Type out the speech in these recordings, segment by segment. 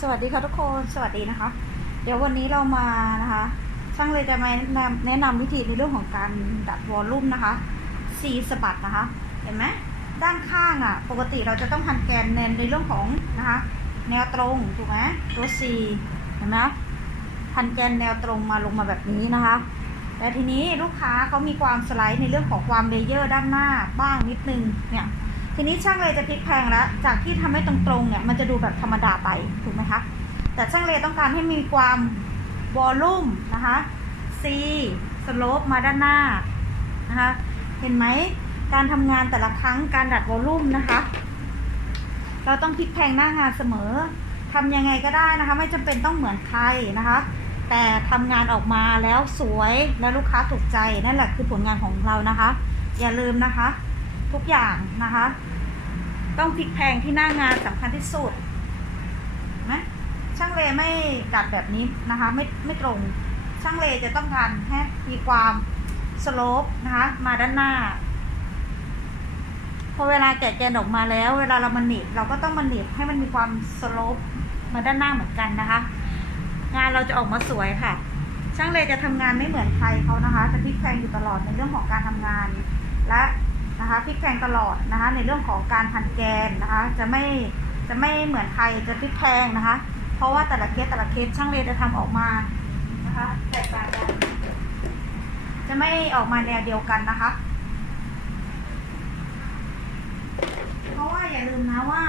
สวัสดีค่ะทุกคนสวัสดีนะคะ เดี๋ยววันนี้เรามานะคะ ช่างเลยจะมาแนะนำแนะนำวิธีในเรื่องของการดัดวอลลุ่มนะคะซีสะบัดนะคะ เห็นไหมด้านข้างอะ่ะ ปกติเราจะต้องพันแกนในในเรื่องของนะคะ แนวตรงถูกไหมตัว C เห็นไหมพันแกนแนวตรงมาลงมาแบบนี้นะคะ แต่ทีนี้ลูกค้าเขามีความสไลด์ในเรื่องของความเลเยอร์ด้านหน้าบ้างนิดนึงเนี่ย ทีนี้ช่างเลจะพลิกแพงแล้วจากที่ทำให้ตรงๆเนี่ยมันจะดูแบบธรรมดาไปถูกไหมคะแต่ช่างเลต้องการให้มีความวอลลุ่มนะคะ C สโลปมาด้านหน้านะคะเห็นไหมการทำงานแต่ละครั้งการดัดวอลลุ่มนะคะ เราต้องพลิกแพงหน้างานเสมอทำยังไงก็ได้นะคะ ไม่จำเป็นต้องเหมือนใครนะคะ แต่ทำงานออกมาแล้วสวยและลูกค้าถูกใจนั่นแหละคือผลงานของเรานะคะ อย่าลืมนะคะ ทุกอย่างนะคะ ต้องพลิกแพงที่หน้างานสำคัญที่สุดนะช่างเลไม่ดัดแบบนี้นะคะ ไม่ไม่ตรง ช่างเลจะต้องการแค่มีความสโลปนะคะ มาด้านหน้าพอเวลาแกะแกนออกมาแล้ว เวลาเรามันหนีบเราก็ต้องมันหนีบให้มันมีความสโลปมาด้านหน้าเหมือนกันนะคะ งานเราจะออกมาสวยค่ะ ช่างเลจะทำงานไม่เหมือนใครเขานะคะจะพลิกแพลงอยู่ตลอดในเรื่องของการทำงาน และ นะคะพลิกแพงตลอดนะคะในเรื่องของการพันแกนนะคะ จะไม่จะไม่เหมือนใครจะพลิกแพงนะคะ เพราะว่าแต่ละเคสแต่ละเคสช่างเลจะทำออกมานะคะแตกต่างกันจะไม่ออกมาแนวเดียวกันนะคะ เพราะว่าอย่าลืมนะว่า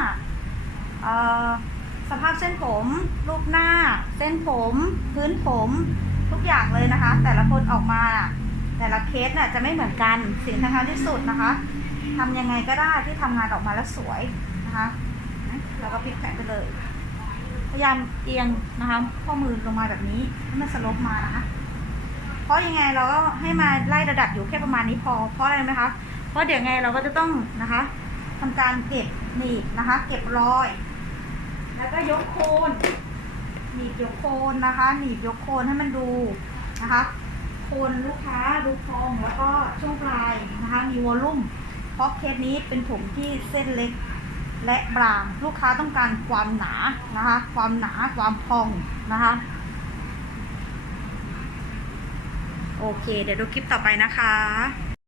สภาพเส้นผมรูปหน้า เส้นผม พื้นผมทุกอย่างเลยนะคะ แต่ละคนออกมาน่ะ แต่ละเคสน่ะจะไม่เหมือนกันสิ่งสำคัญที่สุดนะคะทำยังไงก็ได้ที่ทำงานออกมาแล้วสวยนะคะแล้วก็พลิกแผงไปเลย พยายามเอียงนะคะข้อมือลงมาแบบนี้ให้มันสลบมานะคะเพราะยังไงเราก็ให้มาไล่ระดับอยู่แค่ประมาณนี้พอ เพราะอะไรไหมคะเพราะเดี๋ยวไงเราก็จะต้องนะคะทำการเก็บหนีบนะคะ เก็บรอย แล้วก็ยกโคนหนีบยกโคนนะคะ หนีบยกโคนให้มันดูนะคะ คนลูกค้าดูพองแล้วก็ช่วงปลายนะคะมีวอลลุ่มเพราะเคสนี้เป็นผมที่เส้นเล็กและบางลูกค้าต้องการความหนานะคะ ความหนาความพองนะคะ โอเค เดี๋ยวดูคลิปต่อไปนะคะ